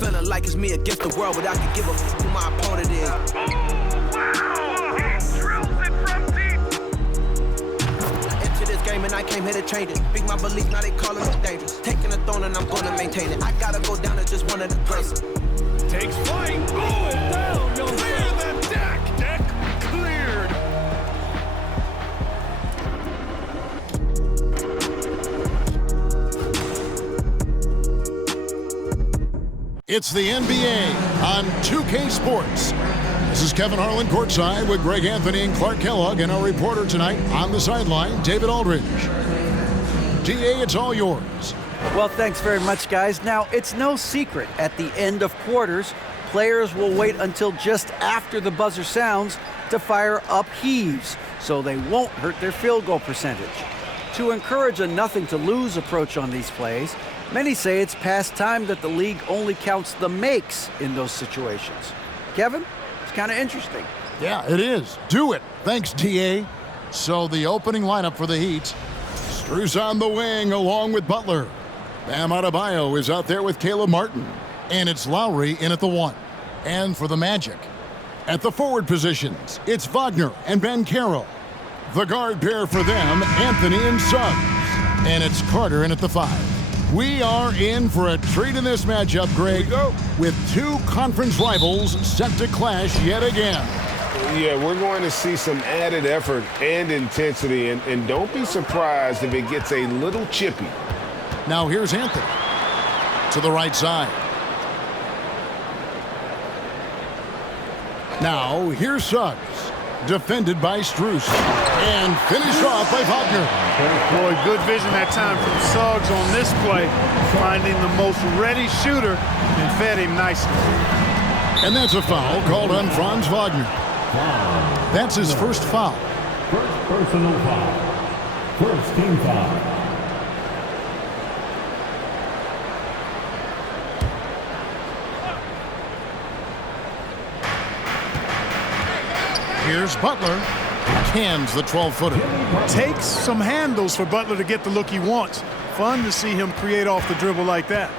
Feeling like it's me against the world, but I can give a who my opponent is. This game and I came here to change it. Big my belief, now they calling me dangerous. Taking the throne and I'm gonna maintain it. I gotta go down to just one of the greatest. Takes flight. Going down. Clear the deck. Deck cleared. It's the NBA on 2K Sports. This is Kevin Harlan courtside with Greg Anthony and Clark Kellogg, and our reporter tonight on the sideline, David Aldridge. DA, it's all yours. Well, thanks very much, guys. Now, it's no secret at the end of quarters, players will wait until just after the buzzer sounds to fire up heaves, so they won't hurt their field goal percentage. To encourage a nothing-to-lose approach on these plays, many say it's past time that the league only counts the makes in those situations. Kevin? It's kind of interesting. Yeah, it is. Do it. Thanks, TA. So the opening lineup for the Heat. Strus on the wing along with Butler. Bam Adebayo is out there with Caleb Martin. And it's Lowry in at the 1. And for the Magic, at the forward positions, it's Wagner and Banchero. The guard pair for them, Anthony and Suggs. And it's Carter in at the 5. We are in for a treat in this matchup, Greg, with two conference rivals set to clash yet again. Yeah, we're going to see some added effort and intensity, and don't be surprised if it gets a little chippy. Now here's Anthony to the right side. Now here's Suggs, defended by Strus, and finished off by Wagner. Boy, good vision that time from Suggs on this play, finding the most ready shooter and fed him nicely. And that's a foul called on Franz Wagner. That's his first foul. First personal foul. First team foul. Here's Butler. Cans the 12-footer. Takes some handles for Butler to get the look he wants. Fun to see him create off the dribble like that.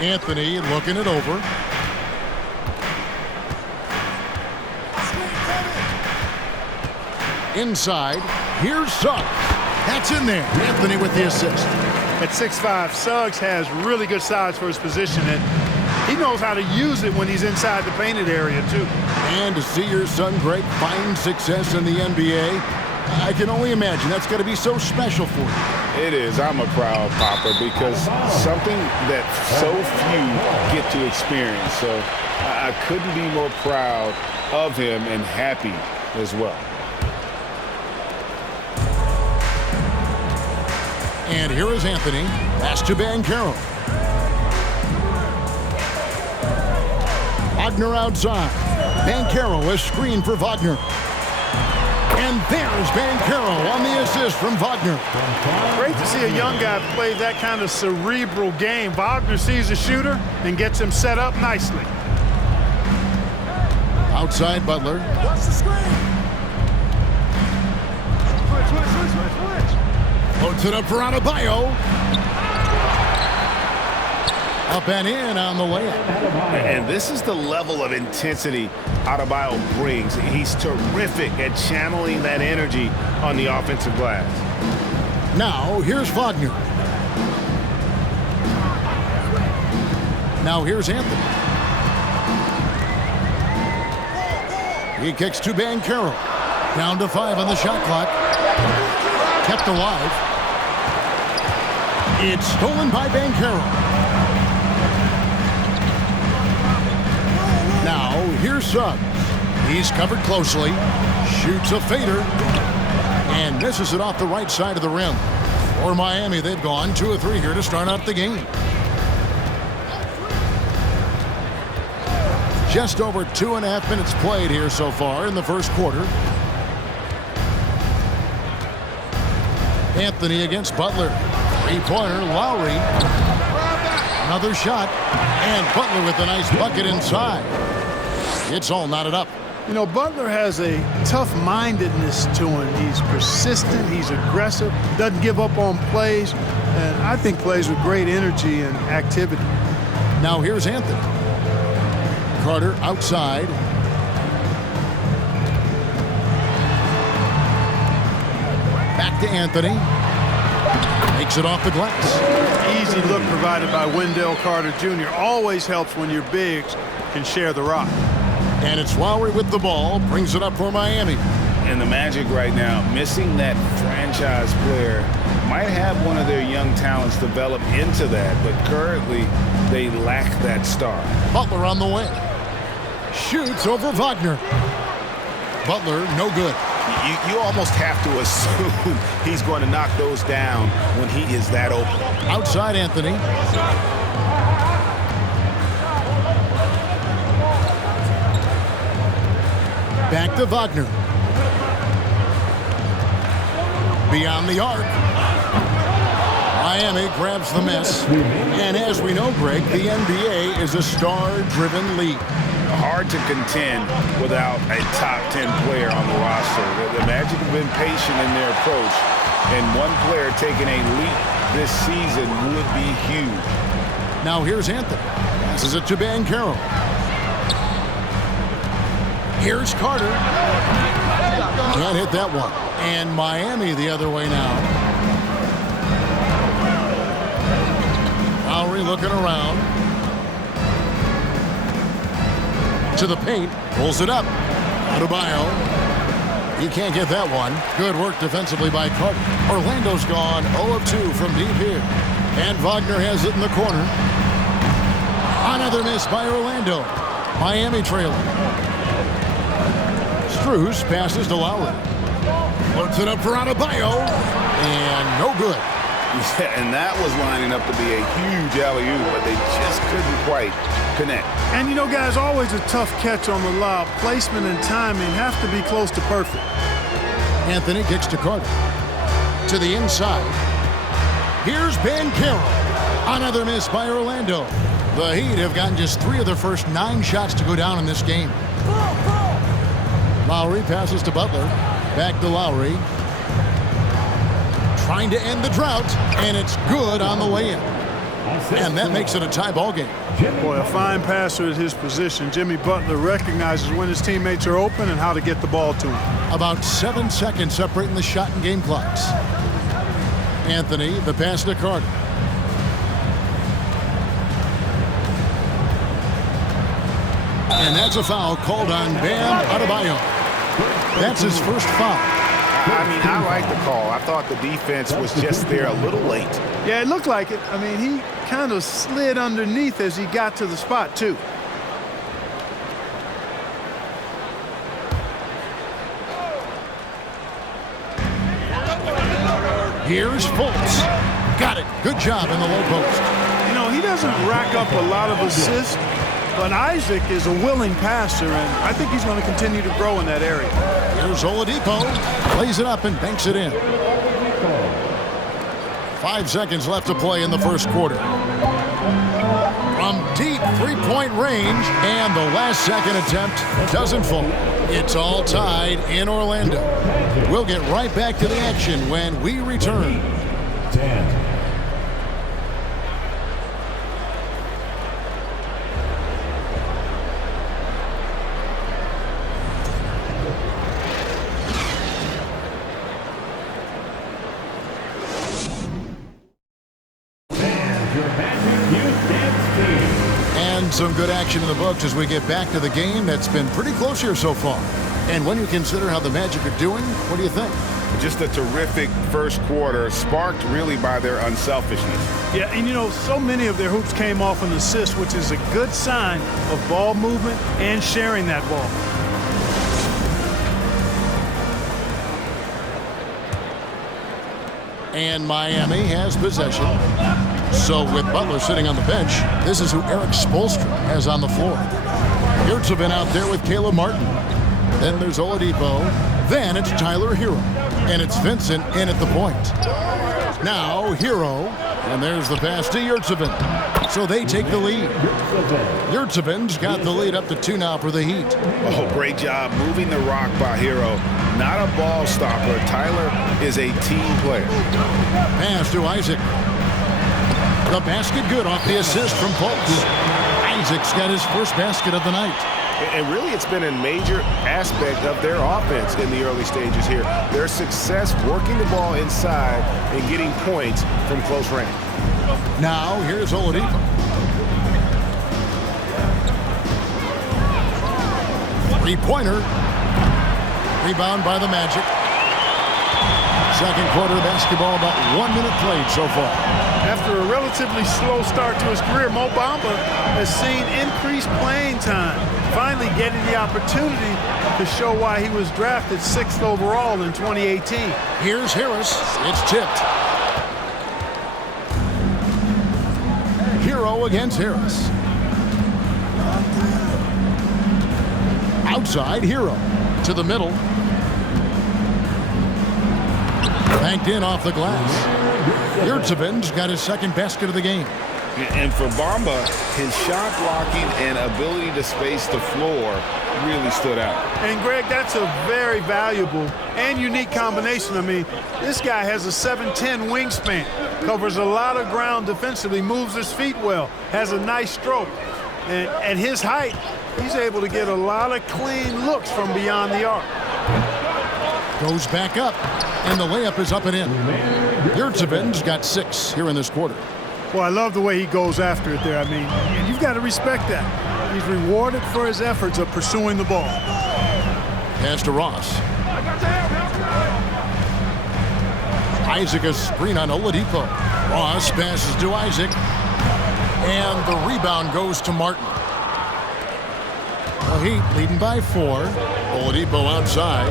Anthony looking it over. Inside, here's Suggs. That's in there. Anthony with the assist. At 6'5", Suggs has really good size for his position, and he knows how to use it when he's inside the painted area, too. And to see your son, Greg, find success in the NBA, I can only imagine that's going to be so special for you. It is. I'm a proud papa because something that so few get to experience. So I couldn't be more proud of him and happy as well. And here is Anthony. Pass to Banchero. Wagner outside. Banchero, a screen for Wagner. And there's Banchero on the assist from Wagner. Great to see a young guy play that kind of cerebral game. Wagner sees a shooter and gets him set up nicely. Outside Butler. Watch the screen. Switch. Puts it up for Adebayo. Up and in on the layup. And this is the level of intensity Adebayo brings. He's terrific at channeling that energy on the offensive glass. Now, here's Wagner. Now, here's Anthony. He kicks to Banchero. Down to 5 on the shot clock. Kept alive. It's stolen by Banchero. Now, here's Suggs. He's covered closely. Shoots a fader. And misses it off the right side of the rim. For Miami, they've gone 2 of 3 here to start out the game. Just over 2.5 minutes played here so far in the first quarter. Anthony against Butler. Three-pointer, Lowry. Another shot. And Butler with a nice bucket inside. It's all knotted up. You know, Butler has a tough-mindedness to him. He's persistent, he's aggressive, doesn't give up on plays, and I think plays with great energy and activity. Now here's Anthony. Carter outside. Back to Anthony. Makes it off the glass. Easy look provided by Wendell Carter Jr. Always helps when your bigs can share the rock. And it's Lowry with the ball. Brings it up for Miami. And the Magic right now, missing that franchise player, might have one of their young talents develop into that, but currently they lack that star. Butler on the wing. Shoots over Wagner. Butler, no good. You almost have to assume he's going to knock those down when he is that open. Outside Anthony. Back to Wagner. Beyond the arc. Miami grabs the miss. And as we know, Greg, the NBA is a star-driven league. Hard to contend without a top 10 player on the roster. The Magic have been patient in their approach, and one player taking a leap this season would be huge. Now here's Anthony. Passes it to Banchero. Here's Carter. Can't hit that one. And Miami the other way now. Lowry looking around. To the paint. Pulls it up. Adebayo. He can't get that one. Good work defensively by Carter. Orlando's gone 0 of 2 from deep here. And Wagner has it in the corner. Another miss by Orlando. Miami trailing. Strus passes to Lowry. Puts it up for Adebayo. And no good. Yeah, and that was lining up to be a huge alley-oop, but they just couldn't quite connect. And you know, guys, always a tough catch on the lob. Placement and timing have to be close to perfect. Anthony kicks to Carter. To the inside. Here's Banchero. Another miss by Orlando. The Heat have gotten just 3 of their first 9 shots to go down in this game. Lowry passes to Butler. Back to Lowry. Trying to end the drought, and it's good on the way in. And that makes it a tie ball game. Boy, a fine passer at his position. Jimmy Butler recognizes when his teammates are open and how to get the ball to him. About 7 seconds separating the shot and game clocks. Anthony, the pass to Carter. And that's a foul called on Bam Adebayo. That's his first foul. I mean, I like the call. I thought the defense was just there a little late. Yeah, it looked like it. I mean, he kind of slid underneath as he got to the spot, too. Here's Fultz. Got it. Good job in the low post. You know, he doesn't rack up a lot of assists, but Isaac is a willing passer, and I think he's going to continue to grow in that area. Here's Oladipo. Plays it up and banks it in. 5 seconds left to play in the first quarter. From deep three-point range, and the last second attempt doesn't fall. It's all tied in Orlando. We'll get right back to the action when we return. 10. And some good action in the books as we get back to the game that's been pretty close here so far. And when you consider how the Magic are doing, what do you think? Just a terrific first quarter, sparked really by their unselfishness. Yeah, and you know, so many of their hoops came off an assist, which is a good sign of ball movement and sharing that ball. And Miami has possession. So with Butler sitting on the bench, this is who Eric Spoelstra has on the floor. Yurtsevin out there with Caleb Martin. Then there's Oladipo. Then it's Tyler Hero. And it's Vincent in at the point. Now, Hero. And there's the pass to Yurtseven. So they take the lead. Yurtseven's got the lead up to 2 now for the Heat. Oh, great job moving the rock by Hero. Not a ball stopper. Tyler is a team player. Pass to Isaac. The basket good off the assist from Fultz. Isaac's got his first basket of the night. And really, it's been a major aspect of their offense in the early stages here. Their success working the ball inside and getting points from close range. Now, here's Oladipo. Three-pointer. Rebound by the Magic. Second quarter basketball, about 1 minute played so far. After a relatively slow start to his career, Mo Bamba has seen increased playing time, finally getting the opportunity to show why he was drafted 6th overall in 2018. Here's Harris. It's tipped. Hero against Harris. Outside, Hero. To the middle. Banked in off the glass. Yurtseven's got his second basket of the game. And for Bamba, his shot blocking and ability to space the floor really stood out. And, Greg, that's a very valuable and unique combination. I mean, this guy has a 7'10" wingspan, covers a lot of ground defensively, moves his feet well, has a nice stroke. And at his height, he's able to get a lot of clean looks from beyond the arc. Goes back up, and the layup is up and in. Yurtseven's got 6 here in this quarter. Well, I love the way he goes after it there. I mean, and you've got to respect that. He's rewarded for his efforts of pursuing the ball. Pass to Ross. Isaac a screen on Oladipo. Ross passes to Isaac. And the rebound goes to Martin. The Heat leading by 4. Oladipo outside.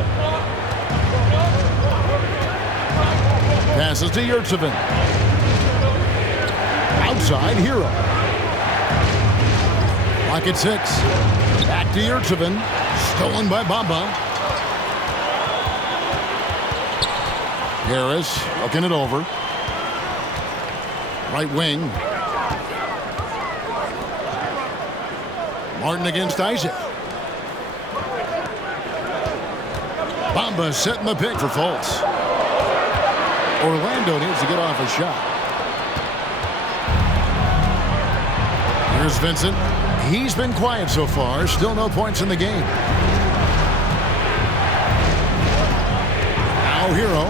Passes to Yurtseven. Outside, Hero. Clock at 6. Back to Yurtseven. Stolen by Bamba. Harris looking it over. Right wing. Martin against Isaac. Bamba setting the pick for Fultz. Orlando needs to get off a shot. Here's Vincent. He's been quiet so far. Still no points in the game. Now Hero.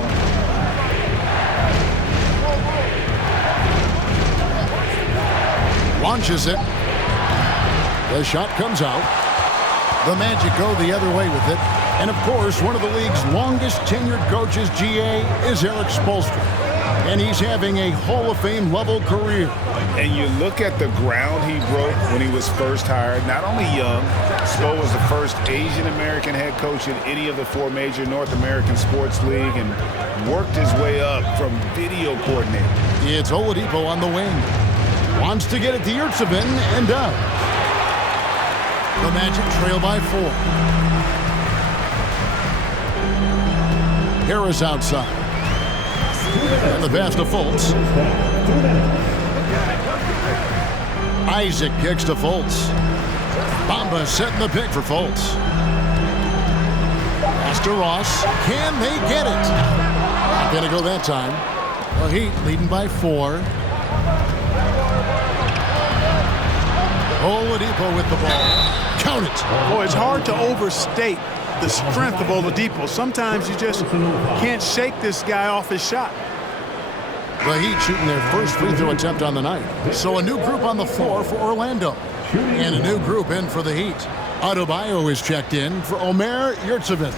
Launches it. The shot comes out. The Magic go the other way with it. And, of course, one of the league's longest-tenured coaches, GA, is Eric Spoelstra. And he's having a Hall of Fame level career. And you look at the ground he broke when he was first hired. Not only young, Spo was the first Asian-American head coach in any of the 4 major North American sports league and worked his way up from video coordinator. It's Oladipo on the wing. Wants to get it to Yurtseven and does. The Magic trail by 4. Harris outside. And the pass to Fultz. Isaac kicks to Fultz. Bamba setting the pick for Fultz. Pass to Ross. Can they get it? Not going to go that time. The Heat leading by 4. Oladipo with the ball. Count it. Boy, it's hard to overstate the strength of Oladipo. Sometimes you just can't shake this guy off his shot. The Heat shooting their first free throw attempt on the night. So a new group on the floor for Orlando. And a new group in for the Heat. Adebayo is checked in for Omer Yurtseven.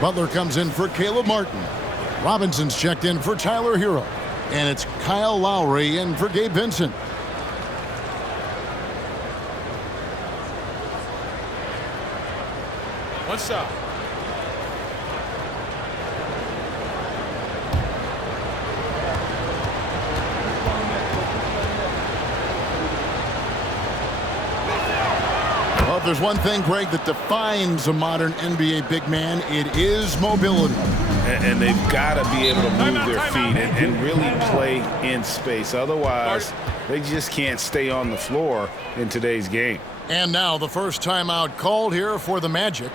Butler comes in for Caleb Martin. Robinson's checked in for Tyler Hero. And it's Kyle Lowry in for Gabe Vincent. What's up? Well, if there's one thing, Greg, that defines a modern NBA big man, it is mobility. And they've got to be able to move their feet and really play in space. Otherwise, they just can't stay on the floor in today's game. And now the first timeout called here for the Magic.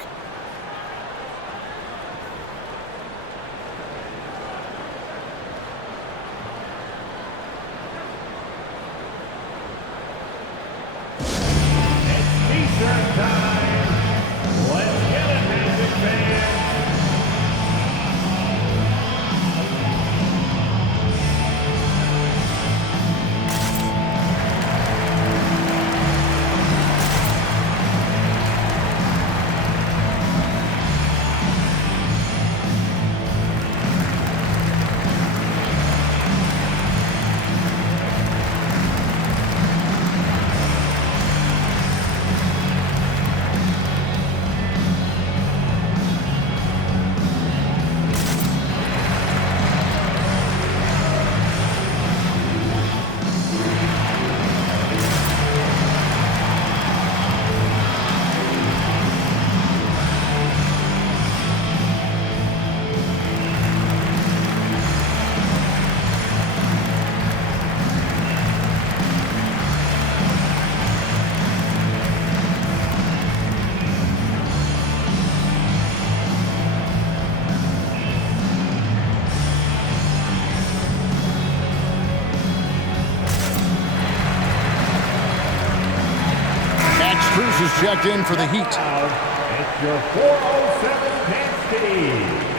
Strus is checked in for the Heat. It's your 407 Nancy.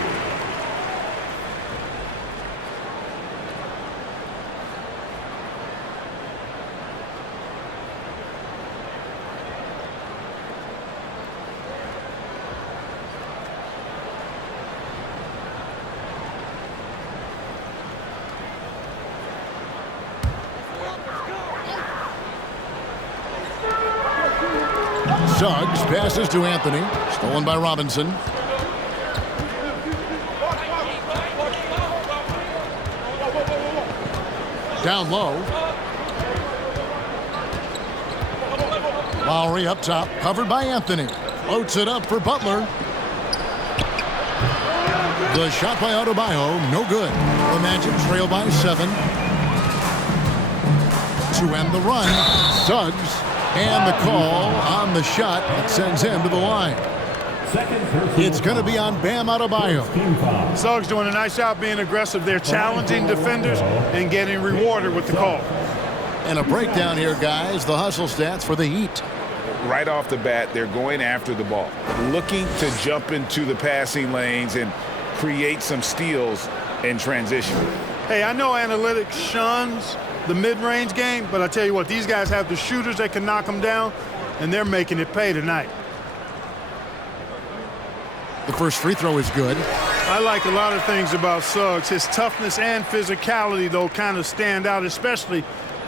Suggs passes to Anthony. Stolen by Robinson. Down low. Lowry up top. Covered by Anthony. Floats it up for Butler. The shot by Adebayo. No good. The Magic trail by 7. To end the run. Suggs. And the call on the shot that sends him to the line. It's going to be on Bam Adebayo. Suggs doing a nice job being aggressive. They're challenging defenders and getting rewarded with the call. And a breakdown here, guys. The hustle stats for the Heat. Right off the bat, they're going after the ball, looking to jump into the passing lanes and create some steals in transition. Hey, I know analytics shuns the mid-range game, but I tell you what, these guys have the shooters that can knock them down, and they're making it pay tonight. The first free throw is good. I like a lot of things about Suggs. His toughness and physicality, though, kind of stand out, especially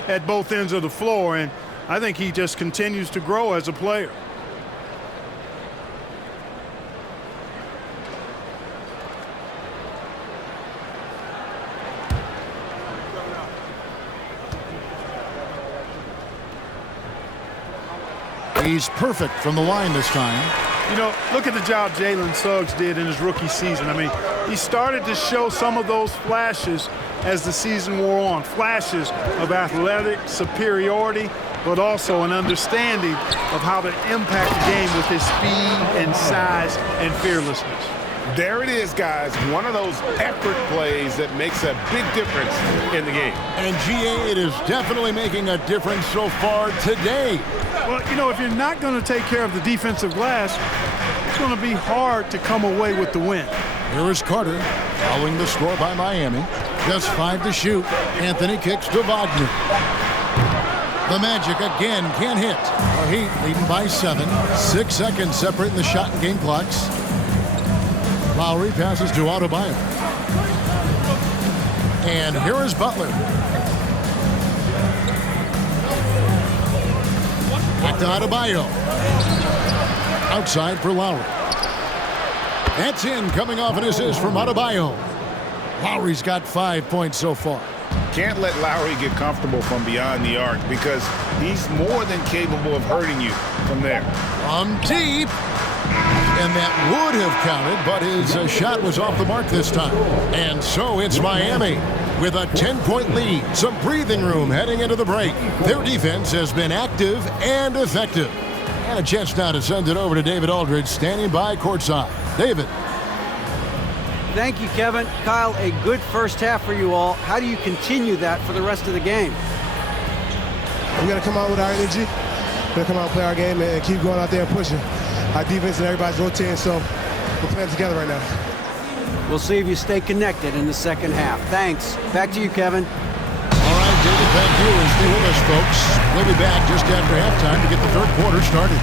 at both ends of the floor, and I think he just continues to grow as a player. He's perfect from the line this time. You know, look at the job Jalen Suggs did in his rookie season. I mean, he started to show some of those flashes as the season wore on. Flashes of athletic superiority, but also an understanding of how to impact the game with his speed and size and fearlessness. There it is, guys. One of those effort plays that makes a big difference in the game. And GA, it is definitely making a difference so far today. Well, you know, if you're not going to take care of the defensive glass, it's going to be hard to come away with the win. Here is Carter, following the score by Miami. Just 5 to shoot. Anthony kicks to Wagner. The Magic again can't hit. Our Heat leading by 7. 6 seconds separating the shot and game clocks. Lowry passes to Adebayo. And here is Butler. Back to Adebayo. Outside for Lowry. That's in, coming off an assist from Adebayo. Lowry's got 5 points so far. Can't let Lowry get comfortable from beyond the arc because he's more than capable of hurting you from there. From deep. And that would have counted, but his shot was off the mark this time. And so it's Miami with a 10-point lead. Some breathing room heading into the break. Their defense has been active and effective. And a chance now to send it over to David Aldridge, standing by courtside. David. Thank you, Kevin. Kyle, a good first half for you all. How do you continue that for the rest of the game? We got to come out with our energy. We got to come out and play our game and keep going out there and pushing. Our defense and everybody's rotating, so we're playing together right now. We'll see if you stay connected in the second half. Thanks. Back to you, Kevin. All right, David, thank you. And stay with us, folks. We'll be back just after halftime to get the third quarter started.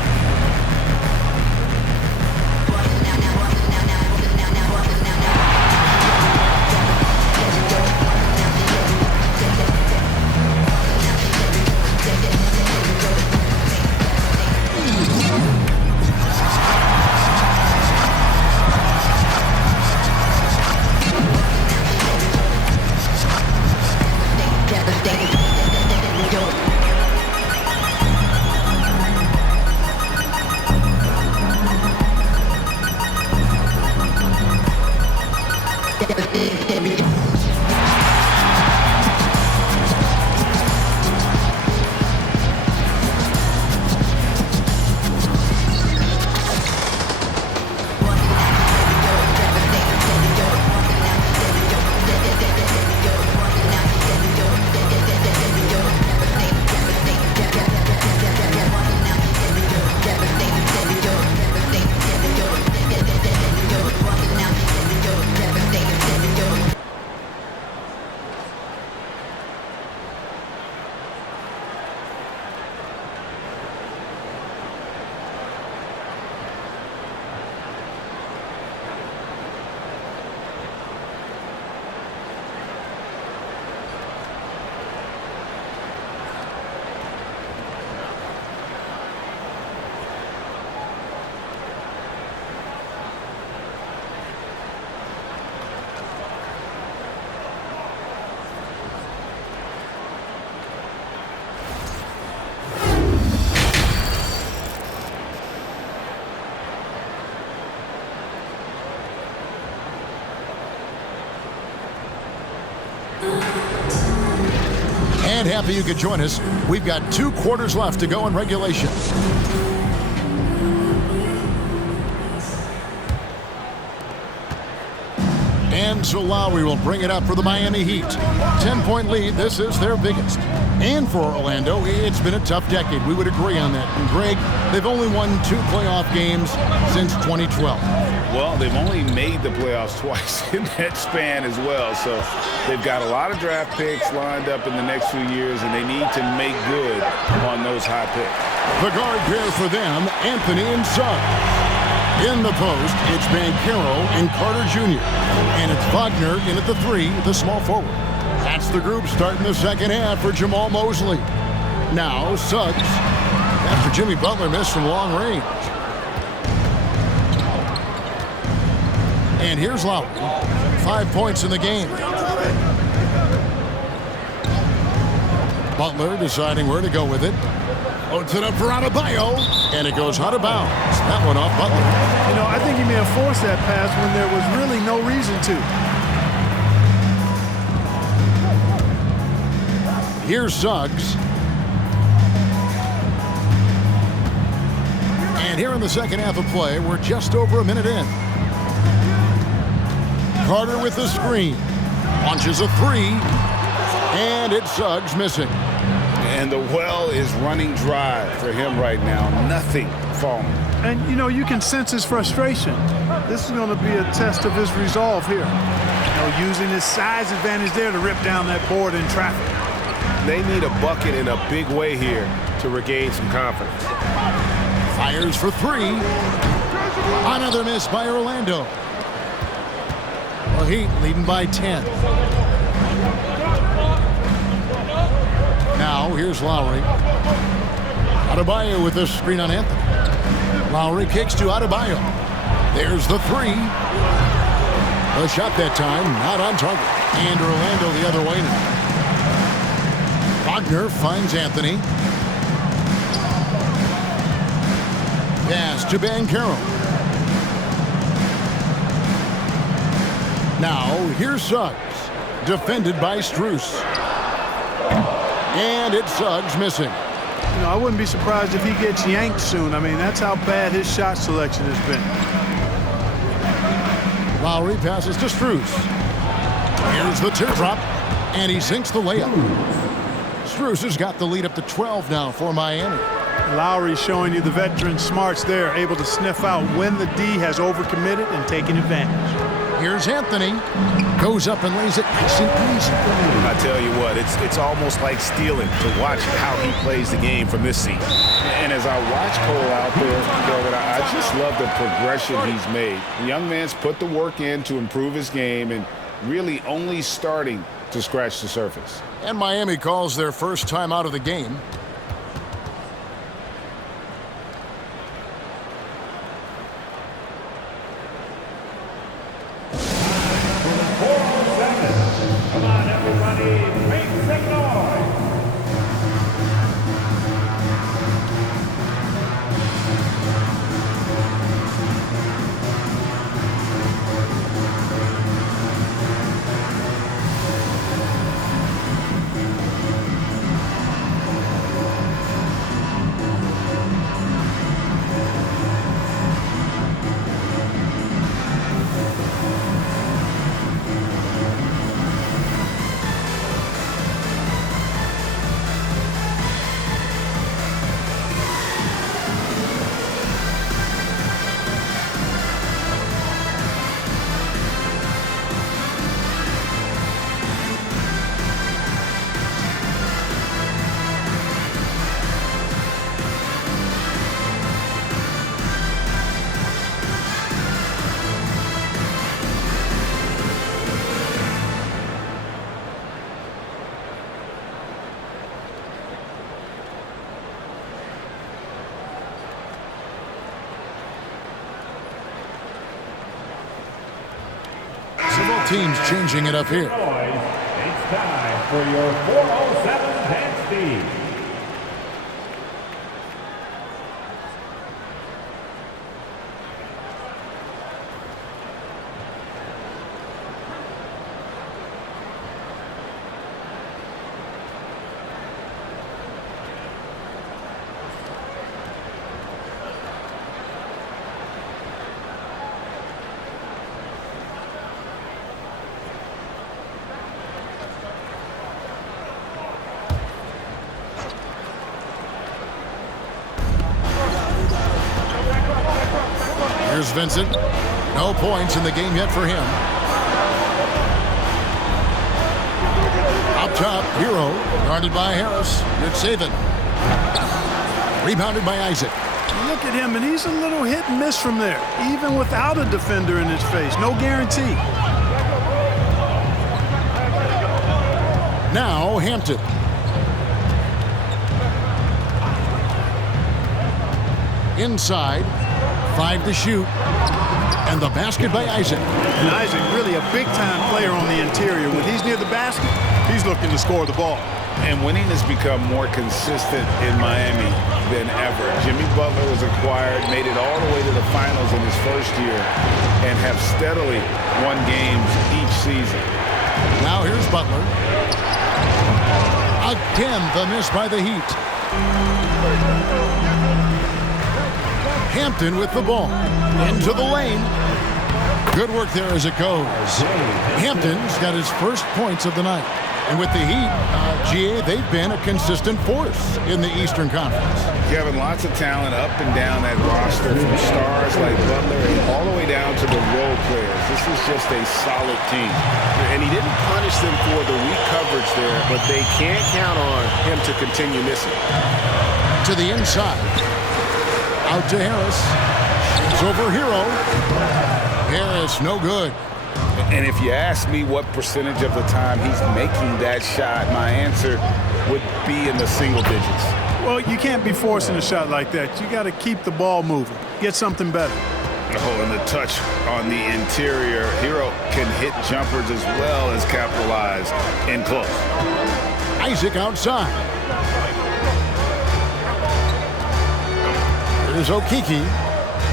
And happy you could join us. We've got 2 quarters left to go in regulation. And so Lowry will bring it up for the Miami Heat. 10-point lead. This is their biggest. And for Orlando, it's been a tough decade. We would agree on that. And Greg, they've only won 2 playoff games since 2012. Well, they've only made the playoffs twice in that span as well. So they've got a lot of draft picks lined up in the next few years, and they need to make good on those high picks. The guard pair for them, Anthony and Suggs. In the post, it's Banchero and Carter Jr. And it's Wagner in at the 3, the small forward. That's the group starting the second half for Jamal Mosley. Now Suggs, after Jimmy Butler missed from long range. And here's Lowry, 5 points in the game. Butler deciding where to go with it. Loads it up for Adebayo, and it goes out of bounds. That one off Butler. You know, I think he may have forced that pass when there was really no reason to. Here's Suggs. And here in the second half of play, we're just over a minute in. Carter with the screen. Launches a 3. And it's Suggs missing. And the well is running dry for him right now. Nothing falling. And, you know, you can sense his frustration. This is going to be a test of his resolve here. You know, using his size advantage there to rip down that board in traffic. They need a bucket in a big way here to regain some confidence. Fires for 3. Another miss by Orlando. The Heat leading by 10. Now, here's Lowry. Adebayo with the screen on Anthony. Lowry kicks to Adebayo. There's the 3. The shot that time, not on target. And Orlando the other way now. Wagner finds Anthony. Pass to Banchero. Now, here's Suggs. Defended by Strus. And it's Suggs missing. You know, I wouldn't be surprised if he gets yanked soon. I mean, that's how bad his shot selection has been. Lowry passes to Strus. Here's the teardrop, and he sinks the layup. Strus has got the lead up to 12 now for Miami. Lowry showing you the veteran smarts there, able to sniff out when the D has overcommitted and taken advantage. Here's Anthony. Goes up and lays it nice and easy. I tell you what, it's almost like stealing to watch how he plays the game from this seat. And as I watch Cole out there, I just love the progression he's made. The young man's put the work in to improve his game and really only starting to scratch the surface. And Miami calls their first time out of the game. Come on, everybody, make some noise. Teams changing it up here. It's time for your 407 dance speed. Here's Vincent. No points in the game yet for him. Up top, Hero. Guarded by Harris. Good saving. Rebounded by Isaac. Look at him, and he's a little hit and miss from there, even without a defender in his face. No guarantee. Now Hampton. Inside. 5 to shoot. And the basket by Isaac. And Isaac, really a big-time player on the interior. When he's near the basket, he's looking to score the ball. And winning has become more consistent in Miami than ever. Jimmy Butler was acquired, made it all the way to the finals in his first year, and have steadily won games each season. Now here's Butler. Again, the miss by the Heat. Hampton with the ball. Into the lane. Good work there as it goes. Hampton's got his first points of the night. And with the Heat, GA, they've been a consistent force in the Eastern Conference. Kevin, lots of talent up and down that roster, from stars like Butler and all the way down to the role players. This is just a solid team. And he didn't punish them for the weak coverage there, but they can't count on him to continue missing. To the inside. Out to Harris. It's over Hero. Harris, no good. And if you ask me what percentage of the time he's making that shot, my answer would be in the single digits. Well, you can't be forcing a shot like that. You got to keep the ball moving. Get something better. Oh, and the touch on the interior. Hero can hit jumpers as well as capitalize in close. Isaac outside. Here's Okeke.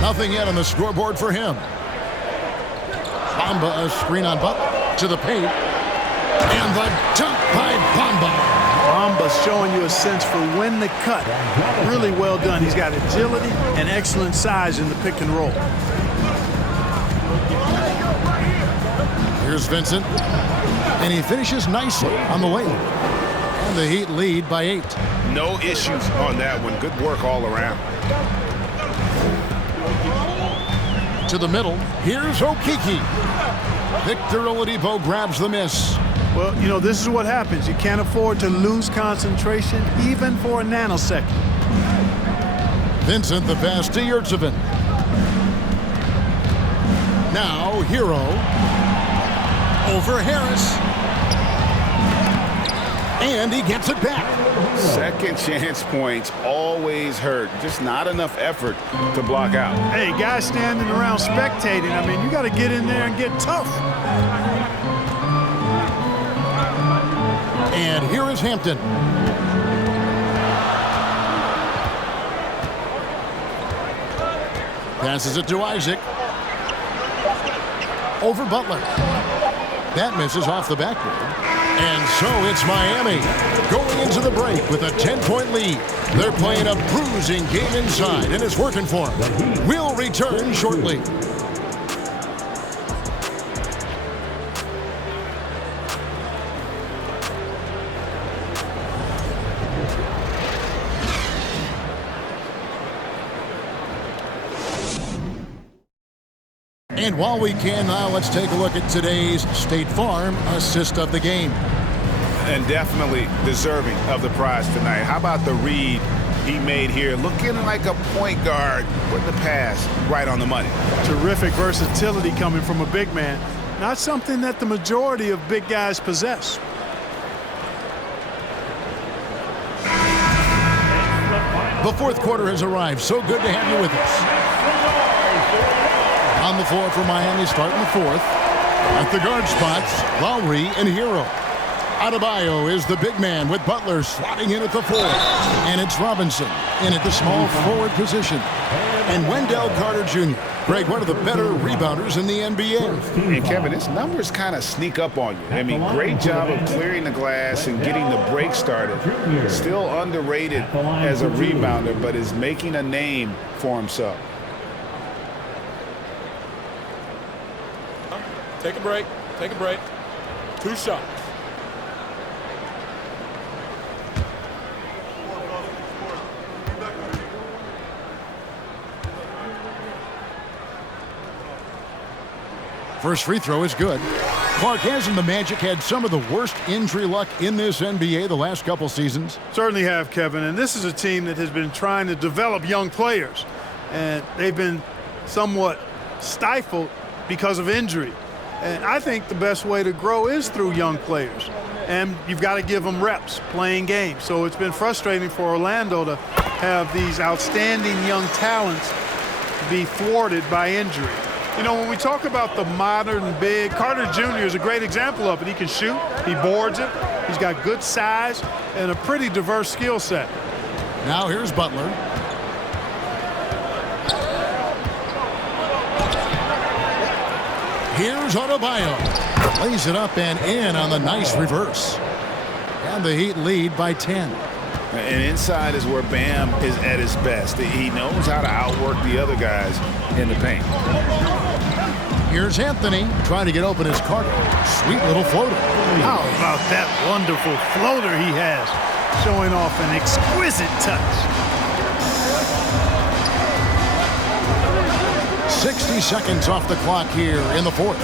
Nothing yet on the scoreboard for him. Bamba a screen on Butler to the paint. And the dunk by Bamba. Bamba's showing you a sense for when to cut. Really well done. He's got agility and excellent size in the pick and roll. Here's Vincent. And he finishes nicely on the lane. And the Heat lead by 8. No issues on that one. Good work all around. To the middle. Here's Okeke. Victor Oladipo grabs the miss. Well, you know, this is what happens. You can't afford to lose concentration even for a nanosecond. Vincent the pass to Yurtseven. Now Hero over Harris. And he gets it back. Second chance points always hurt. Just not enough effort to block out. Hey, guys standing around spectating, I mean, you got to get in there and get tough. And here is Hampton. Passes it to Isaac. Over Butler. That misses off the backboard. And so it's Miami going into the break with a 10-point lead. They're playing a bruising game inside, and it's working for them. We'll return shortly. And while we can now, let's take a look at today's State Farm assist of the game. And definitely deserving of the prize tonight. How about the read he made here? Looking like a point guard with the pass right on the money. Terrific versatility coming from a big man. Not something that the majority of big guys possess. The fourth quarter has arrived. So good to have you with us. On the floor for Miami, starting the fourth. At the guard spots, Lowry and Hero. Adebayo is the big man with Butler slotting in at the 4. And it's Robinson in at the small forward position. And Wendell Carter Jr. Greg, one of the better rebounders in the NBA. And Kevin, his numbers kind of sneak up on you. I mean, great job of clearing the glass and getting the break started. Still underrated as a rebounder, but is making a name for himself. Take a break. Take a break. 2 shots. First free throw is good. Clark, hasn't the Magic had some of the worst injury luck in this NBA the last couple seasons? Certainly have, Kevin. And this is a team that has been trying to develop young players. And they've been somewhat stifled because of injury. And I think the best way to grow is through young players. And you've got to give them reps, playing games. So it's been frustrating for Orlando to have these outstanding young talents be thwarted by injury. You know, when we talk about the modern big, Carter Jr. is a great example of it. He can shoot, he boards it, he's got good size and a pretty diverse skill set. Now here's Butler. Here's Adebayo. Lays it up and in on the nice reverse. And the Heat lead by 10. And inside is where Bam is at his best. He knows how to outwork the other guys in the paint. Here's Anthony trying to get open his Carter. Sweet little floater. How about that wonderful floater he has, showing off an exquisite touch. 60 seconds off the clock here in the fourth.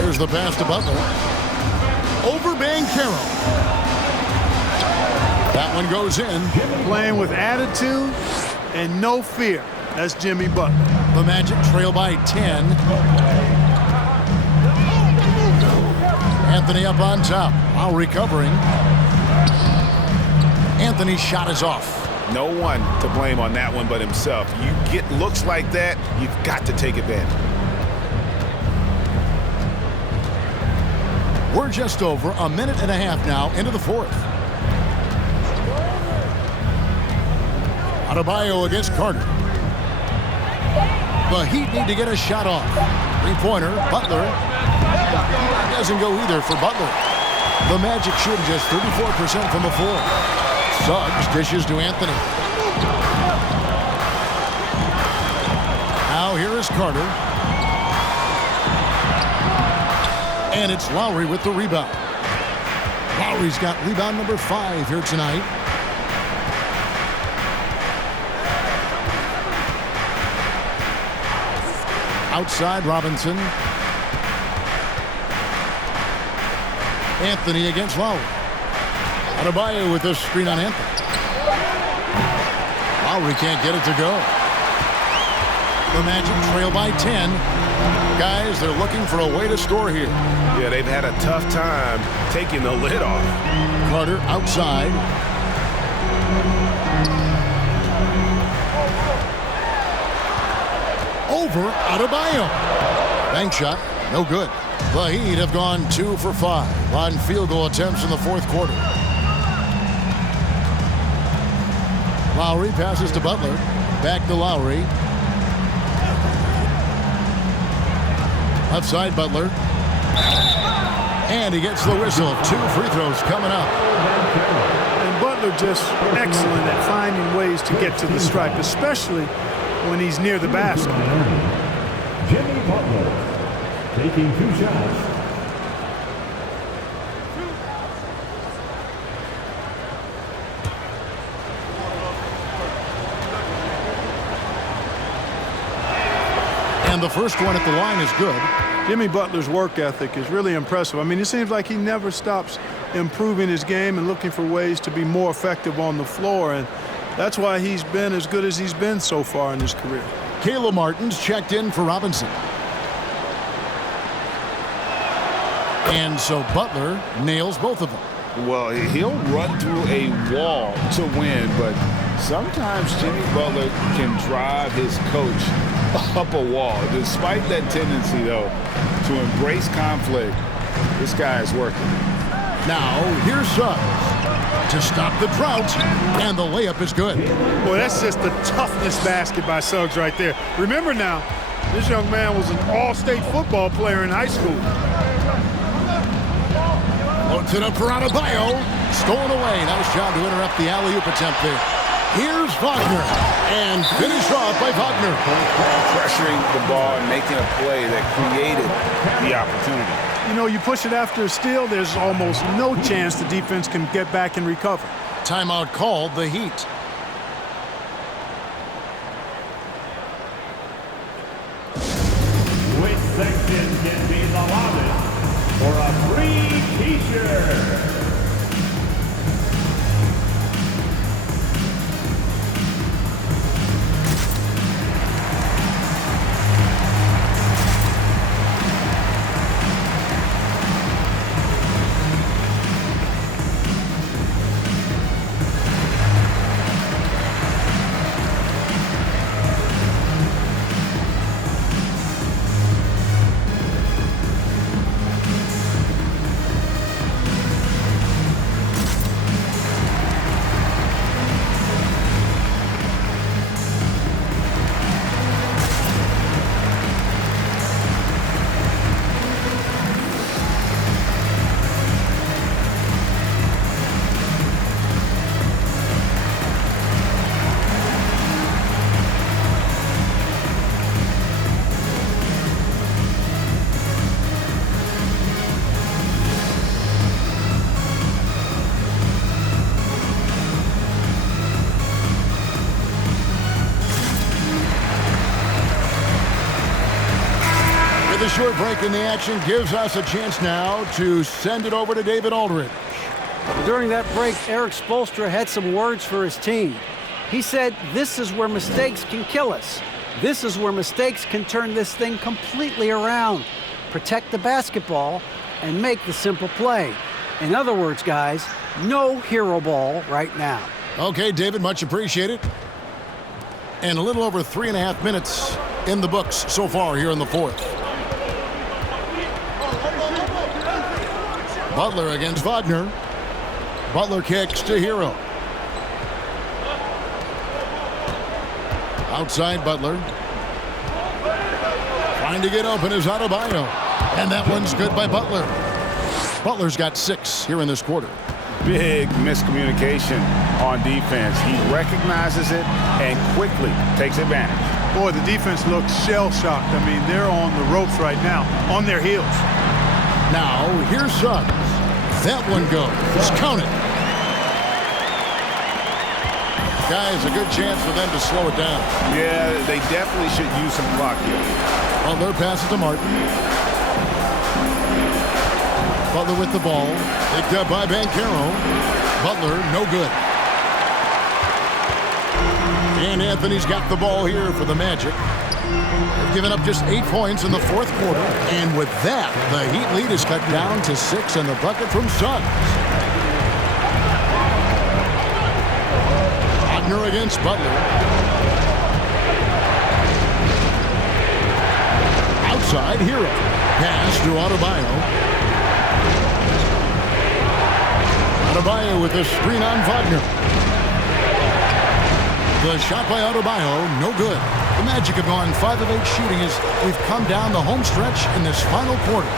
There's the pass to Butler. Over Banchero. That one goes in. Playing with attitude and no fear. That's Jimmy Butler. The Magic trail by 10. Anthony up on top. While recovering. Anthony's shot is off. No one to blame on that one but himself. You get looks like that, you've got to take advantage. We're just over a minute and a half now into the fourth. Adebayo against Carter. The Heat need to get a shot off. Three-pointer, Butler. Doesn't go either for Butler. The Magic shooting just 34% from the floor. Suggs dishes to Anthony. Now here is Carter. And it's Lowry with the rebound. Lowry's got rebound number 5 here tonight. Outside Robinson. Anthony against Lowry. Adebayo with this screen on Anthony. Lowry can't get it to go. The Magic trail by 10. Guys, they're looking for a way to score here. Yeah, they've had a tough time taking the lid off. Carter outside. Over Adebayo. Bank shot, no good. The Heat have gone 2 for 5 on field goal attempts in the fourth quarter. Lowry passes to Butler. Back to Lowry. Left side Butler. And he gets the whistle. 2 free throws coming up. And Butler just excellent at finding ways to get to the stripe, especially when he's near the basket. Jimmy Butler taking 2 shots. And the first one at the line is good. Jimmy Butler's work ethic is really impressive. I mean, it seems like he never stops improving his game and looking for ways to be more effective on the floor. And that's why he's been as good as he's been so far in his career. Caleb Martin's checked in for Robinson. And so Butler nails both of them. Well, he'll run through a wall to win, but sometimes Jimmy Butler can drive his coach up a wall. Despite that tendency, though, to embrace conflict, this guy is working. Now, here's Suggs to stop the drought, and the layup is good. Boy, that's just the toughness basket by Suggs right there. Remember now, this young man was an all-state football player in high school. Loads it up for Adebayo. Stolen away. Nice job to interrupt the alley-oop attempt there. Here's Wagner. And finished off by Wagner. Pressuring the ball and making a play that created the opportunity. You know, you push it after a steal, there's almost no chance the defense can get back and recover. Timeout called, the Heat. Which section can be the loudest for a free t-shirt? The short break in the action gives us a chance now to send it over to David Aldridge. During that break, Eric Spoelstra had some words for his team. He said, "This is where mistakes can kill us. This is where mistakes can turn this thing completely around. Protect the basketball and make the simple play." In other words, guys, no hero ball right now. Okay, David, much appreciated. And a little over 3.5 minutes in the books so far here in the fourth. Butler against Wagner. Butler kicks to Hero. Outside Butler. Trying to get open is Adebayo. And that one's good by Butler. Butler's got 6 here in this quarter. Big miscommunication on defense. He recognizes it and quickly takes advantage. Boy, the defense looks shell-shocked. I mean, they're on the ropes right now, on their heels. Now, here's Suggs. That one goes. Count it. Guys, a good chance for them to slow it down. Yeah, they definitely should use some clock here. Butler passes to Martin. Butler with the ball. Picked up by Banchero. Butler, no good. And Anthony's got the ball here for the Magic. They've given up just 8 points in the fourth quarter. And with that, the Heat lead is cut down to 6 and the bucket from Suggs. Wagner against Butler. Outside, Hero. Pass to Adebayo. Adebayo with a screen on Wagner. The shot by Adebayo, no good. The Magic have gone 5 of 8 shooting as we've come down the home stretch in this final quarter.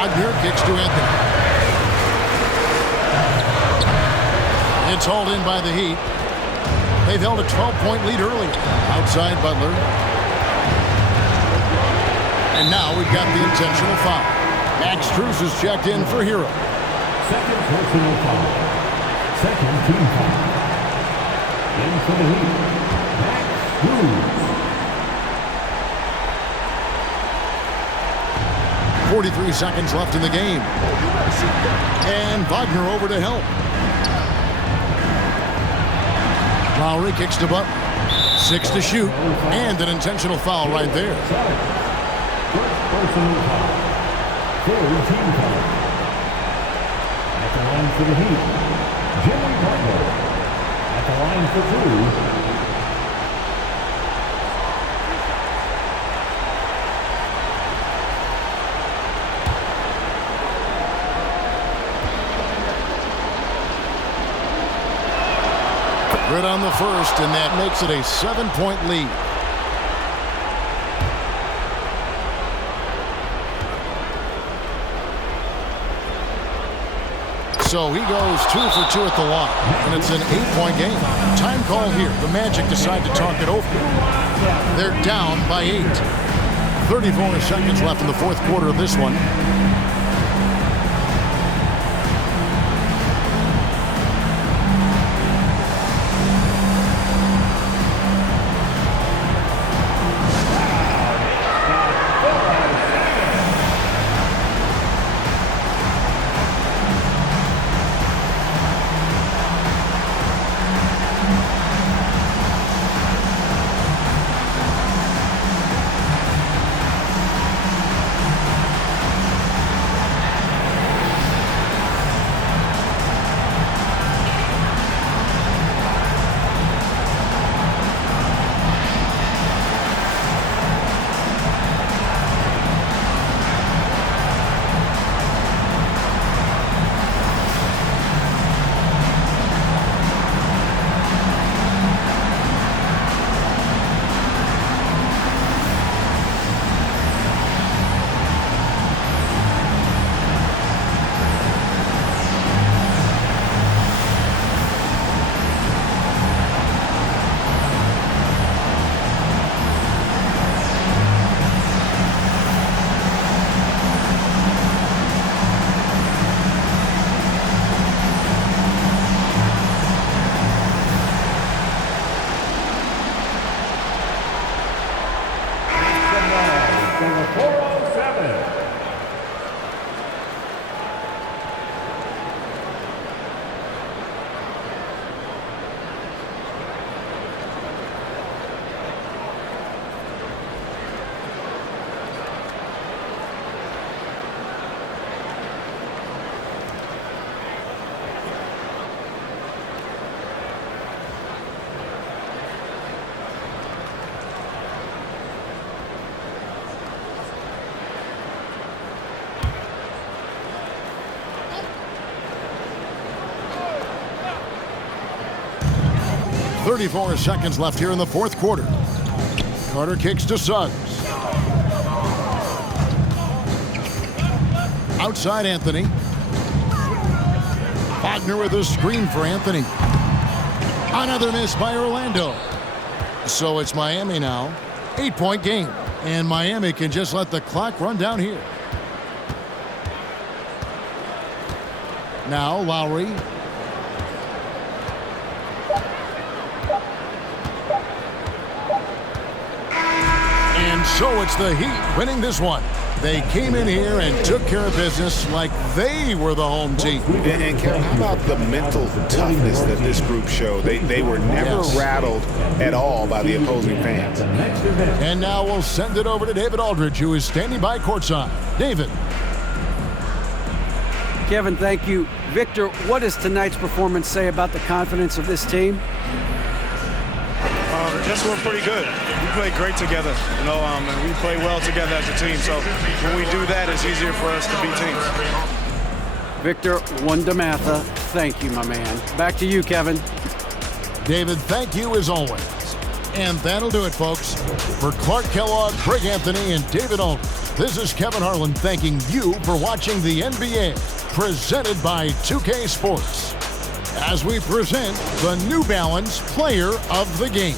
Wagner kicks to Anthony. It's hauled in by the Heat. They've held a 12-point lead early. Outside Butler. And now we've got the intentional foul. Max Strus is checked in for Hero. Second personal foul. Second team foul. In for the Heat, Max Strus. 43 seconds left in the game. And Wagner over to help. Lowry kicks to Butler. 6 to shoot. And an intentional foul right there. First personal foul. Third team foul. At the line for the Heat, Jimmy Butler. At the line for 2. Good on the first, and that makes it a 7-point lead. So he goes 2 for 2 at the line, and it's an 8-point game. Time call here. The Magic decide to talk it over. They're down by 8. 34 seconds left in the fourth quarter of this one. .34 seconds left here in the fourth quarter. Carter kicks to Suggs. Outside Anthony. Wagner with a screen for Anthony. Another miss by Orlando. So it's Miami now. 8-point game. And Miami can just let the clock run down here. Now Lowry. And so it's the Heat winning this one. They came in here and took care of business like they were the home team. And Kevin, how about the mental toughness that this group showed? They were never rattled at all by the opposing fans. And now we'll send it over to David Aldridge, who is standing by courtside. David. Kevin, thank you. Victor, what does tonight's performance say about the confidence of this team? Just we're pretty good. We play great together, and we play well together as a team. So when we do that, it's easier for us to beat teams. Victor Wondermatha, thank you, my man. Back to you, Kevin. David, thank you as always. And that'll do it, folks. For Clark Kellogg, Greg Anthony, and David Aldridge, this is Kevin Harlan thanking you for watching the NBA, presented by 2K Sports, as we present the New Balance Player of the Game.